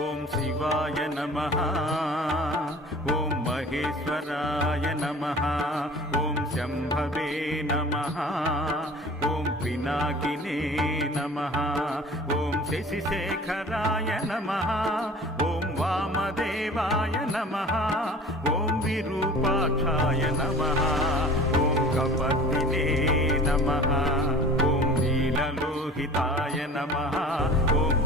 ఓం శివాయ నమః ఓం మహేశ్వరాయ నమః ఓం శంభవే నమః ఓం పినాకినే నమః ఓం శశిశేఖరాయ నమః ఓం వామదేవాయ నమః ఓం విరూపాక్షాయ నమః ఓం కపర్దినే నమః ఓం నీలలోహితాయ నమః ఓం